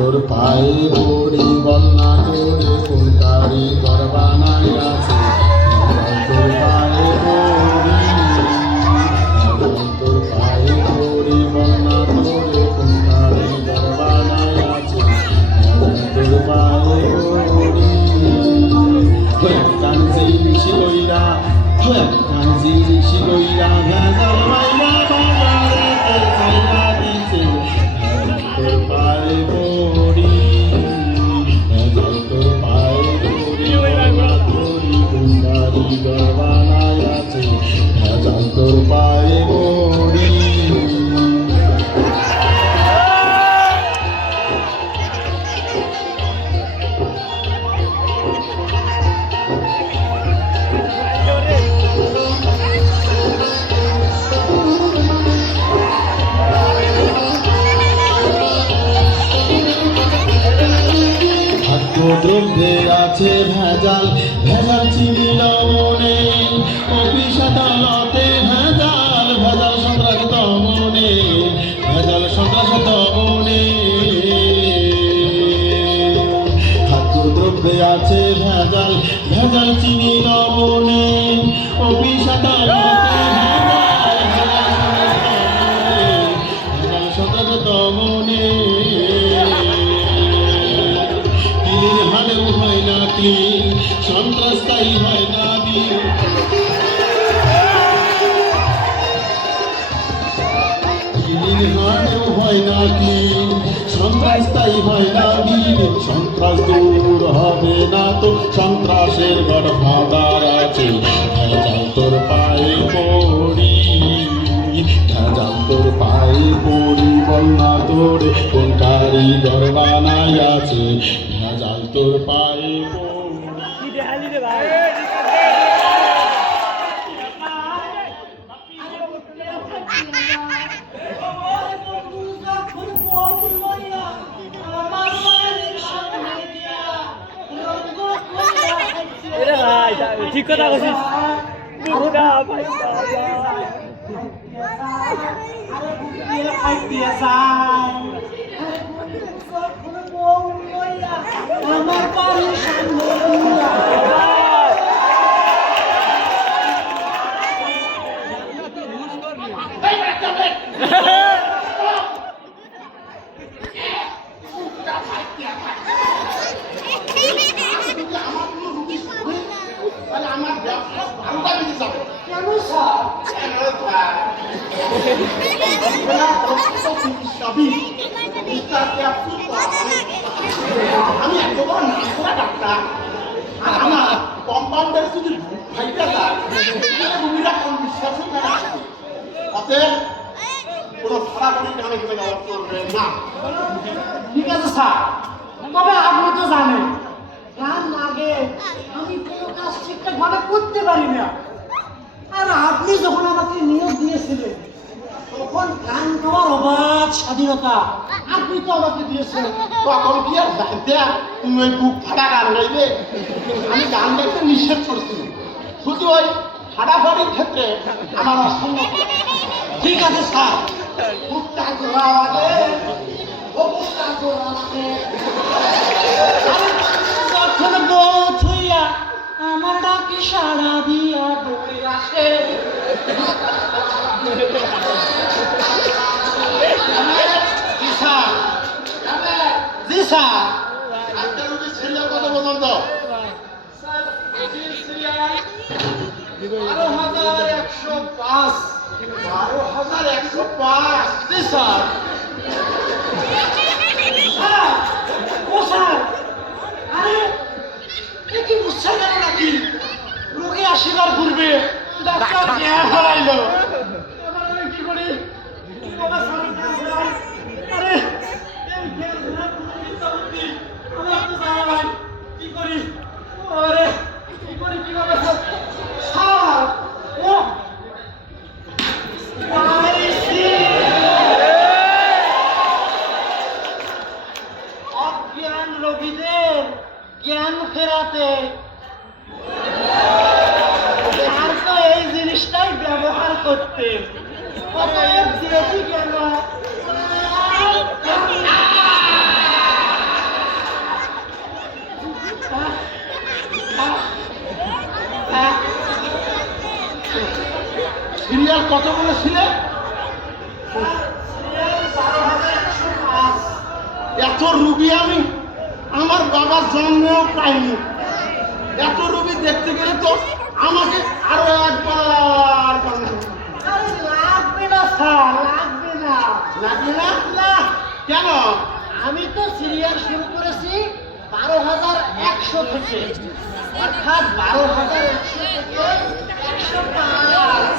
তোর পায়ে পড়ি বন্যা তোরে কোন কারিগর বানাই আছে তোর পায়ে পড়ি তোর পায়ে পড়ি বন্যা তোরে কোন কারিগর বানাই আছে তোর পায়ে পড়ি কাঞ্জি শিলইরা কাঞ্জি শিলইরা ভেজাল মাইলা বাজারে চাইলা দিছে তোর পায়ে পড়ি তোর পায়ে পড়ি তোরি কুন্ডারি গরবানায় আছে ভেজাল তোর পায়ে পড়ি দ্রব্যে আছে ভেজাল ভেজাল চিনি লবণে অফিস আদালতে ভেজাল ভেজাল সন্ত্রাস দমনে ভেজাল সন্ত্রাস দমনে খাদ্যদ্রব্যে আছে ভেজাল ভেজাল চিনি লবণে অফিস আদালতে ভেজাল সন্ত্রাস দমনে সন্ত্রাস তাই হয় না হয় না সন্ত্রাস তাই হয় না সন্ত্রাস দূর হবে না তো সন্ত্রাসের গডফাদার আছে ভেজাল তোর পায়ে পড়ি ভেজাল তোর পায়ে পড়ি বন্যা তোর কোন কারিগর বানাই আছে ভেজাল তোর পায়ে ঠিক কথা বলছিস আমার বাড়ির সামনে আমি এত বড় নামকরা ডাক্তার আর আমার কম্পাউন্ডার যদি ভাইটা যায় রুগীরা কোন বিশ্বাসই করে আসবে অতএব কোনো ফাড়াফাড়ি গানে গেলে ব্যবহার করবেন না। ঠিক আছে স্যার, তবে আপনি তো জানেন গান লাগে আমি কোনো কাজ ঠিকঠাক ভাবে করতে পারি না। আর আপনি যখন আমাকে নিয়োগ দিয়েছিলেন তখন গান গাওয়ার অবাধ স্বাধীনতা আপনি তো আমাকে দিয়েছেন। তখন কি আর জানতে তুমি ওই বুক ফাটা গান গাইবে? আমি গান গাইতে নিষেধ করছিলাম, শুধু ওই ফাটাফাটির ক্ষেত্রে আমার অসম্মত। ঠিক আছে স্যার, বুকটা জোড়া লাগে ও বুকটা জোড়া লাগে যখন বউ থুইয়া আমার ডাকে সাড়া দিয়া দৌড়ে আসে জি স্যার। একটা রুগী সিরিয়াল কত বলুন তো? 12,105। 12,105 জি স্যার। ও স্যার, আরে এ কি বুঝছে গেল নাকি? রোগী আসিবার পূর্বে ডাক্তার জ্ঞান হারাইলো। এবার আমি কি করি? আরে এই জ্ঞান হারার কোনো চিন্তা বুদ্ধি আমার তো জানা নাই। কি করি? আরে কি করি কিভাবে? স্যার ও অজ্ঞান রোগীদের জ্ঞান ফেরাতে আর তো এই জিনিসটাই ব্যবহার করতে অতএব যেহেতু কেন সিরিয়াল কত বলেছিলে? সিরিয়াল 12,105। এত রুবি আমি আমার বাবার জন্মেও পাইনি। এত রুবি দেখতে গেলে তো আমাকে আরো একবার বানাতে হবে। আরে লাগবে না স্যার, লাগবে না। লাগবে না? না, কেন? আমি তো সিরিয়াল শুরু করেছি 12,100 থেকে, অর্থাৎ 12,100 থেকে 105।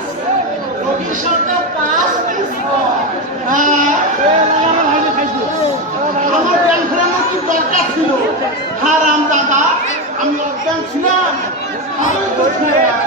রোগীর সংখ্যা 5 পিস। হ্যাঁ, আমার জ্ঞান ফেরানোর কি দরকার ছিল? হারাম দাদা, আমি অজ্ঞান ছিলাম। আমি তো ছিলাম।